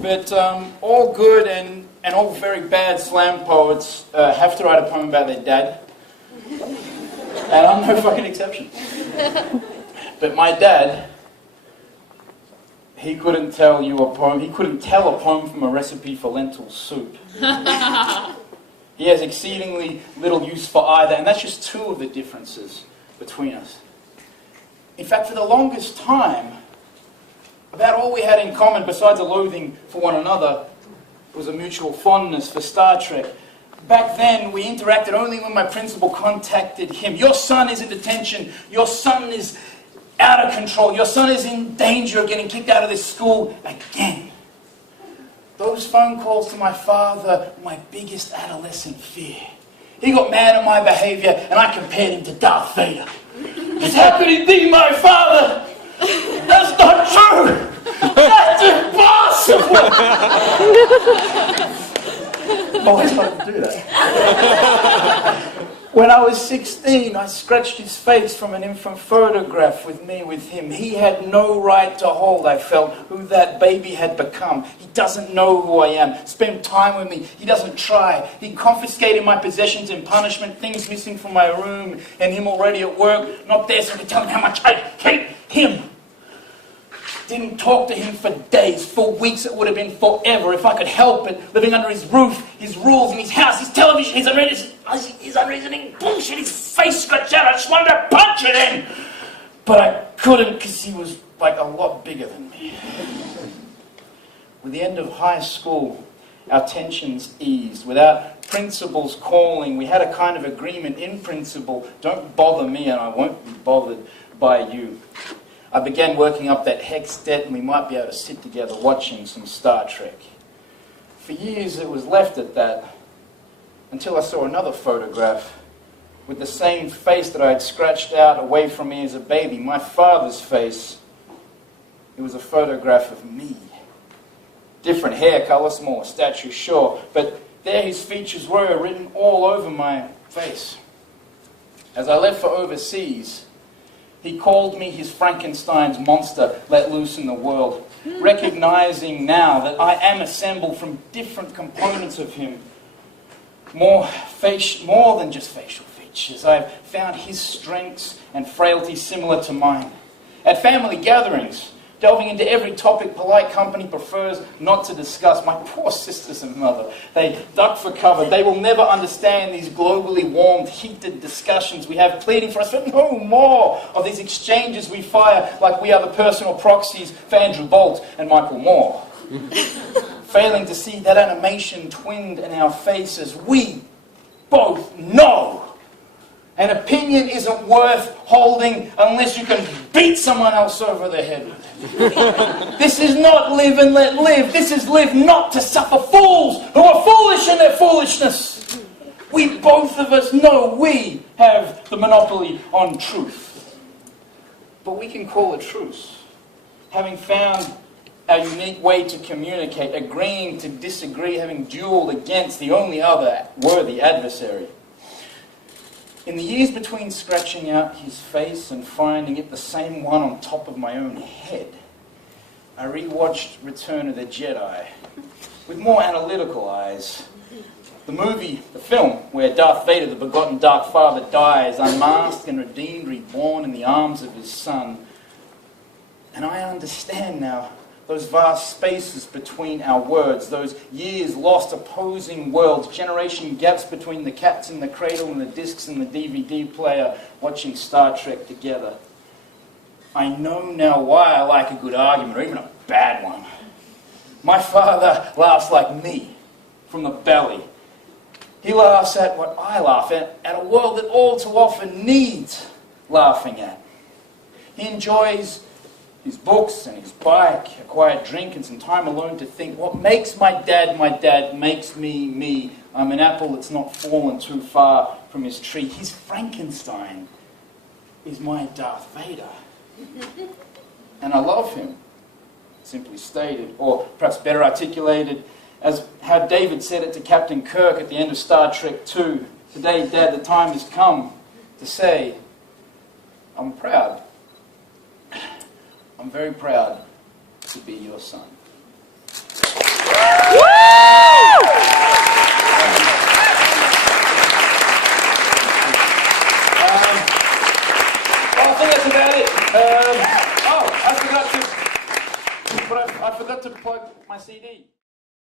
But all good and all very bad slam poets have to write a poem about their dad. And I'm no fucking exception. But my dad, he couldn't tell you a poem. He couldn't tell a poem from a recipe for lentil soup. He has exceedingly little use for either, and that's just two of the differences between us. In fact, for the longest time, about all we had in common, besides a loathing for one another, was a mutual fondness for Star Trek. Back then, we interacted only when my principal contacted him. Your son is in detention. Your son is out of control. Your son is in danger of getting kicked out of this school again. Those phone calls to my father were my biggest adolescent fear. He got mad at my behaviour, and I compared him to Darth Vader. Because how could he be my father? That's not true! That's impossible! Always wanted to do that. When I was 16, I scratched his face from an infant photograph with me with him. He had no right to hold, I felt, who that baby had become. He doesn't know who I am. Spend time with me. He doesn't try. He confiscated my possessions in punishment, things missing from my room, and him already at work, not there so I could tell him how much I hate him. Didn't talk to him for days, for weeks. It would have been forever if I could help it. Living under his roof, his rules, in his house, his television, his unreasoning bullshit, his face scratched out. I just wanted to punch it in. But I couldn't because he was like a lot bigger than me. With the end of high school, our tensions eased. Without principals calling, we had a kind of agreement in principle. Don't bother me and I won't be bothered by you. I began working up that hex debt and we might be able to sit together watching some Star Trek. For years it was left at that, until I saw another photograph with the same face that I had scratched out away from me as a baby, my father's face. It was a photograph of me. Different hair colour, smaller stature, sure, but there his features were written all over my face. As I left for overseas, he called me his Frankenstein's monster let loose in the world, recognizing now that I am assembled from different components of him, more than just facial features. I've found his strengths and frailties similar to mine. At family gatherings, delving into every topic polite company prefers not to discuss. My poor sisters and mother, they duck for cover. They will never understand these globally warmed, heated discussions we have, pleading for us for no more of these exchanges we fire like we are the personal proxies for Andrew Bolt and Michael Moore. Failing to see that animation twinned in our faces, we both know an opinion isn't worth holding unless you can beat someone else over the head with it. This is not live and let live. This is live not to suffer fools who are foolish in their foolishness. We, both of us, know we have the monopoly on truth. But we can call a truce. Having found our unique way to communicate, agreeing to disagree, having duelled against the only other worthy adversary. In the years between scratching out his face and finding it the same one on top of my own head, I rewatched Return of the Jedi with more analytical eyes. The film, where Darth Vader, the begotten Dark Father, dies, unmasked and redeemed, reborn in the arms of his son. And I understand now those vast spaces between our words, those years lost opposing worlds, generation gaps between the cats in the cradle and the discs in the DVD player, watching Star Trek together. I know now why I like a good argument, or even a bad one. My father laughs like me, from the belly. He laughs at what I laugh at a world that all too often needs laughing at. He enjoys his books and his bike, a quiet drink and some time alone to think. What makes my dad makes me me. I'm an apple that's not fallen too far from his tree. His Frankenstein is my Darth Vader. And I love him, simply stated, or perhaps better articulated, as how David said it to Captain Kirk at the end of Star Trek II. Today, Dad, the time has come to say, I'm proud. I'm very proud to be your son. Well, I think that's about it. I forgot to plug my CD.